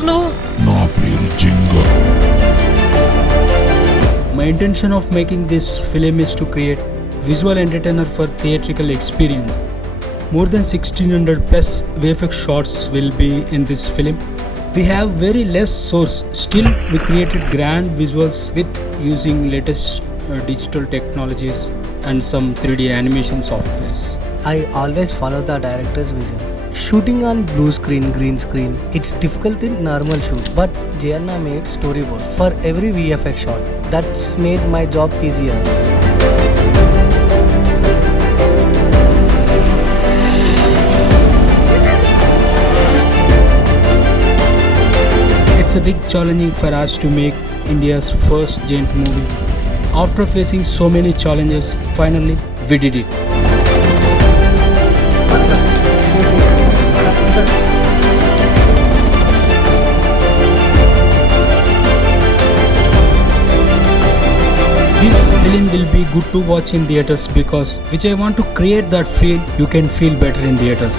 ఎవరు నువ్వు? నా పేరు జింగ. My intention of making this film is to create visual entertainer for theatrical experience. More than 1600 plus VFX shots will be in this film. We have very less source, still we created grand visuals with using latest digital technologies and some 3D animation softwares. I always follow the director's vision. Shooting on blue screen, green screen, it's difficult in normal shoot, but Jayanna made storyboard for every VFX shot. That's made my job easier. It's a big challenging for us to make India's first giant movie. After facing so many challenges, finally we did it. This film will be good to watch in theaters because which I want to create that feel you can feel better in theaters.